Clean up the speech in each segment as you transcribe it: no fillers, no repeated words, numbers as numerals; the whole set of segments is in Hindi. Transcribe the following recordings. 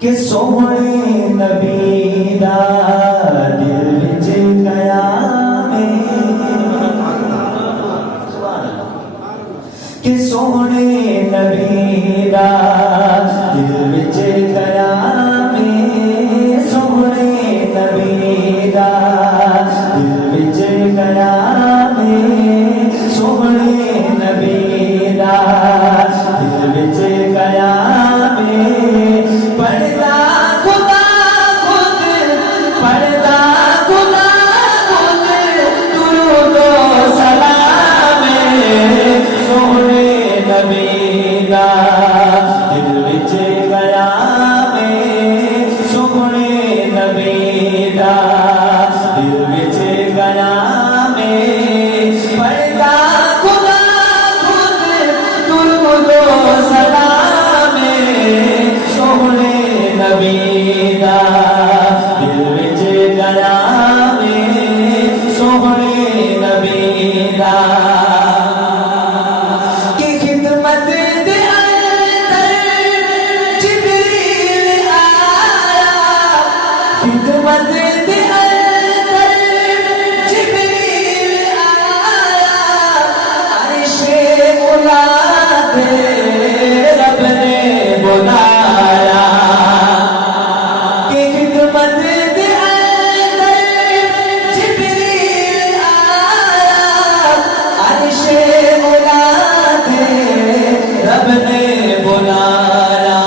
कि सोहने नबी दा दिल विच कयामे कि सोहने नबी दा दिल विच कयामे सोहने नबी दा दिल विच कयामे सोहने नबी दा दिल विच कयामे पर्दा खुदा खुद पर्दा खुदा खुद दुरूदो सलाम सोहने नबी दा दिल विच कयामे सोहने नबी दा दिल विच कयामे पर्दा खुदा खुद दुरूदो सलाम सोहने नबी दा दिल विच कयामे सोहने नबी दा की खिदमत दे अंदर जिब्रील आया खिदमत दे अंदर जिब्रील आया अर्शे उला दे रब ने बुलाया कि खिदमत दे अंदर जिब्रील आया अर्शे उला दे रब ने बुलाया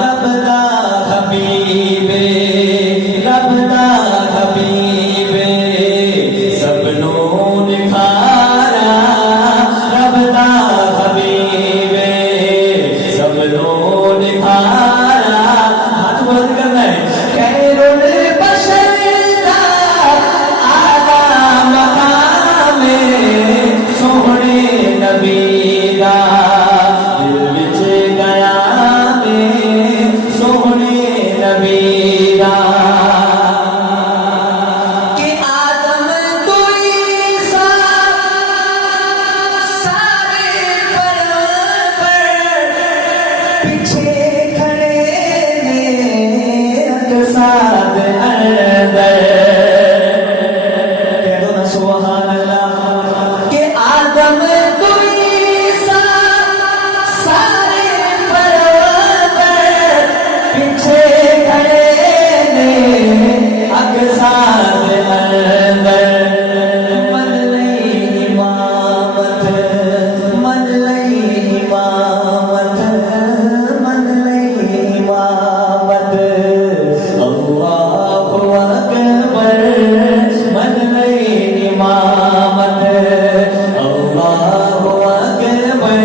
रब दा हबीबे रब दा हबीबे सबनों निखारा रब दा हबीबे सबनों निखारा हाथ बंद करना है खैरुल बशर दा आला मकामे सोहने नबी दा दिल विच कयामे सोहने नबी दा कि आदम तो ईसा सारे पर पीछे खड़े ने अकसाद अंदर कह दो ना सुभान अल्लाह कि आदम तो ईसा सारे पर पीछे खड़े ने अकसाद अंदर मन लई इमामत मन लई इमामत मन लई इमामत अल्लाहु अकबर मन लई इमामत अल्लाहु अकबर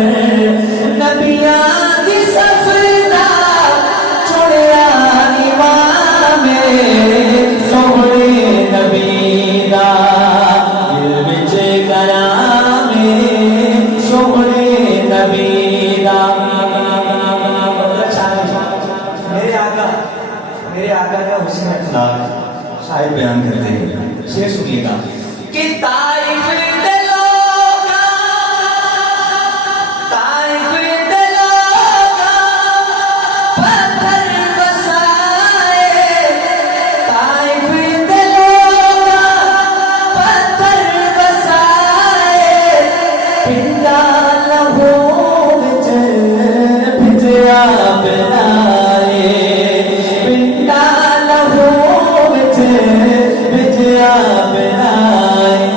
नबियां दी सफदा चुनिया इमामे सोहने नबी दा दिल विच कयामे सोहने नबी दा मेरे आका का हुस्न अखलाक शायर बयान करते हैं शेर सुनिएगा कि ताइफ दे लोगा ताइफ दे लोगा पत्थर बसाए ताइफ दे लोगा पत्थर बसाए पिंडा लहू विच भिजया बनाए पिंडा लहू विच भिजया बनाए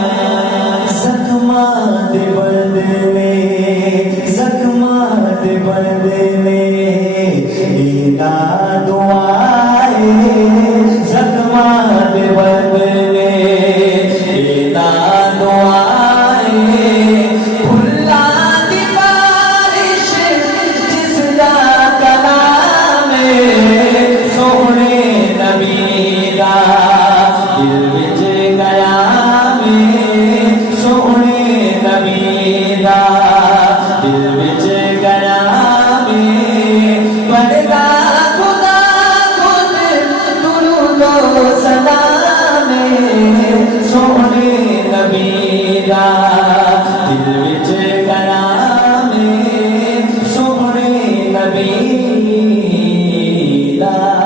का